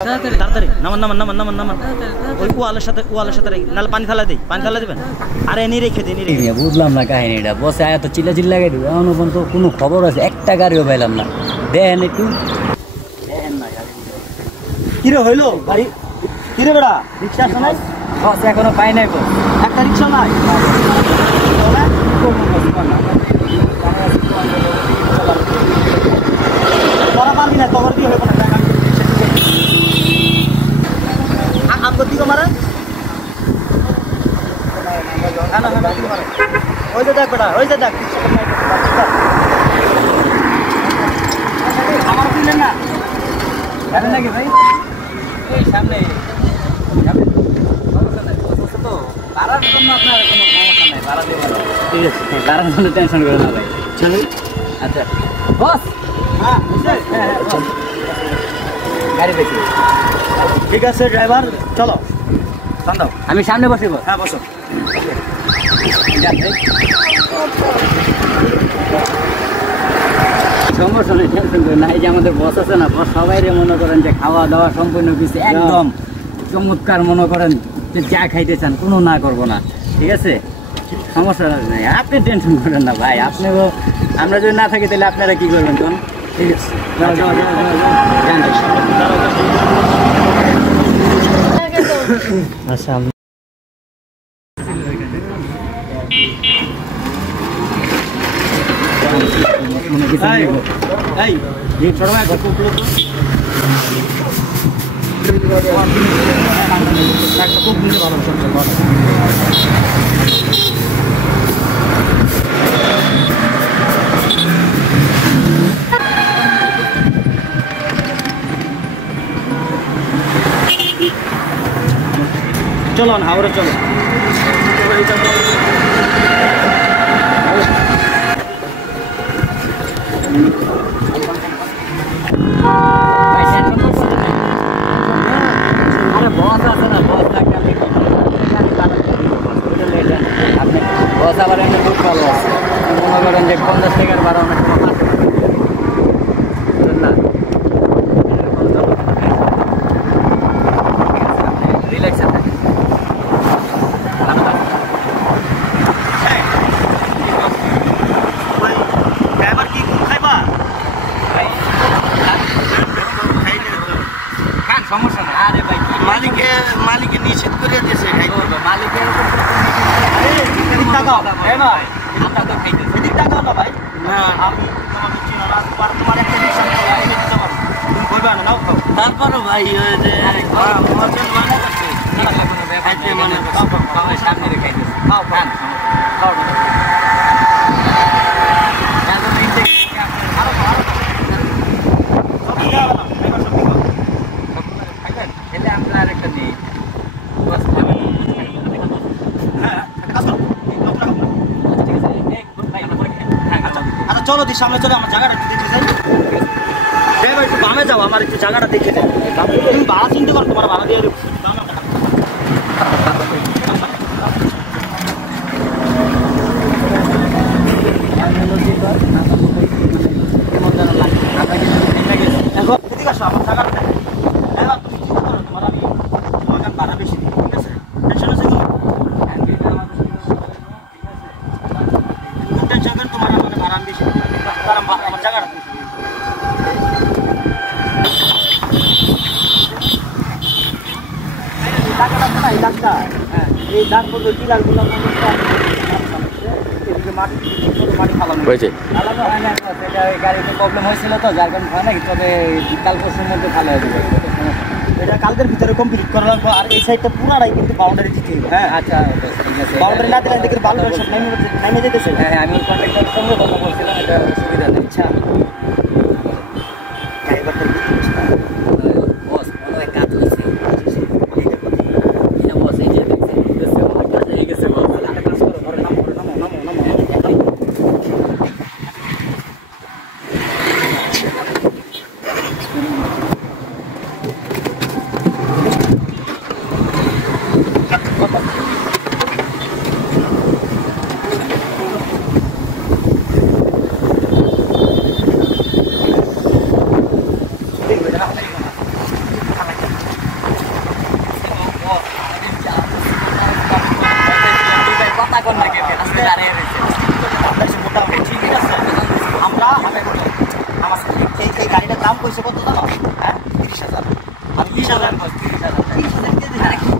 তাড়াতাড়ি নামান নামান নামান নামান নামান ওই ওয়ালের সাথে নাহলে পানি ফেলা দেবেন আর এনে রেখে দিন। বুঝলাম না কাহিনীটা, বসে এত চিল্লা গাড়ি এখনো পর্যন্ত কোনো খবর আছে একটা গাড়িও পাইলাম না। দেখেন একটু কিরে হইলো গাড়ি কিরে বেড়া রিক্সা আসে নাই? বস এখনো পাই নাই, বস একটা রিক্সা নাই তোরা পারবি না, তোর দিয়ে হইব না। আমগো দিকে মারে ওই যে দেখ বেটা, ওই যে দেখ আমার দিলেন না জানেন নাকি ভাই? এই সামনে তো ভাড়ার জন্য আপনার কোনো সমস্যা নাই, ভাড়া দেবো। ঠিক আছে, ভাড়ার জন্য টেনশন করে না ভাই। চলুন। আচ্ছা বস, হ্যাঁ গাড়ি পেয়েছি। ঠিক আছে ড্রাইভার, চলো দাও। আমি সামনে বসে বস। হ্যাঁ বসো। সমস্যা নেই, টেনশন করে না। এই যে আমাদের বস আছে না, বস সবাই মনে করেন যে খাওয়া দাওয়া সম্পূর্ণ কিছু একদম চমৎকার, মনে করেন যে যা খাইতে চান কোনো না করবো না। ঠিক আছে, সমস্যা নেই, আপনি টেনশন করেন না ভাই। আপনিও আমরা যদি না থাকি তাহলে আপনারা কি করবেন তখন? ঠিক আছে, আচ্ছা চলো না হাওড়ে চলো। আরে বস আছে না, বস থাকতে আপনি বস আবার এমনি খুব ভালো আছে। মনে করেন যে 50 টাকার ভাড়া অনেক সময় না রিল্যাক্সে থাকে। ড্রাইভার কি খাইবা? খান, সমস্যা নেই। আরে ভাই মালিকে নিষেধ করে দিয়েছে মালিকের টাকাও ভাই আমরা তো খাইতেছি। এদিক টাকাও না ভাই। আমি তোমাকে চিনো না, তোমার একটা রিক্সা দিতে পারো, তুমি কইবা না, নাও খাও। তারপরও ভাই ওই যে মহাজন মানে করছে সামনে খাইতেছি। খাও খান খাও চলো দি সামনে চলে, আমার জায়গাটা একটু দেখে যাই। ড্রাইভার একটু বামে যাও, আমার একটু জায়গাটা দেখে যাও। তুমি ভাড়া চিনতে পারো, তোমার ভাড়া দিয়ে এখন এদিকে আসো, আমার জায়গাটা দেখো। ড্রাইভার তুমি চিন্তা করো, তোমার আমি তোমাকে ভাড়া বেশি দিই, ঠিক আছে? টেনশন আছে কোনো? টেনশন করে তোমার আমাকে ভাড়া আমি বেশি দিই, কারণ আমার জায়গাটা এই দাগ করবে কি লাগবে না মাটি ফালানো হয়েছে। গাড়িতে প্রবলেম হয়েছিল তো, যার কারণে হয় নাকি, তবে কাল পরশুর মধ্যে ভালো হয়ে যাবে। এটা কালকের ভিতরে কমপ্লিট করা লাগবে। আর এই সাইডটা পুরাটাই কিন্তু বাউন্ডারি দিতে হবে। হ্যাঁ আচ্ছা ঠিক আছে, বাউন্ডারি না দিলে দেখে ভালো সব নেমে যেতেছে। হ্যাঁ আমি কন্ট্রাক্টরের সঙ্গে কথা বলছিলাম, এটা সুবিধা নেই। আচ্ছা বস মনে হয় কাজ হয়েছে। বস এই যে কাজ হয়ে গেছে। বস একটা কাজ করো, ধরে নামো। হবে বলে আমার এই গাড়িটার দাম কইছে কত জানো? হ্যাঁ 30,000। আমি 20,000 30,000 দিয়ে দিলাম।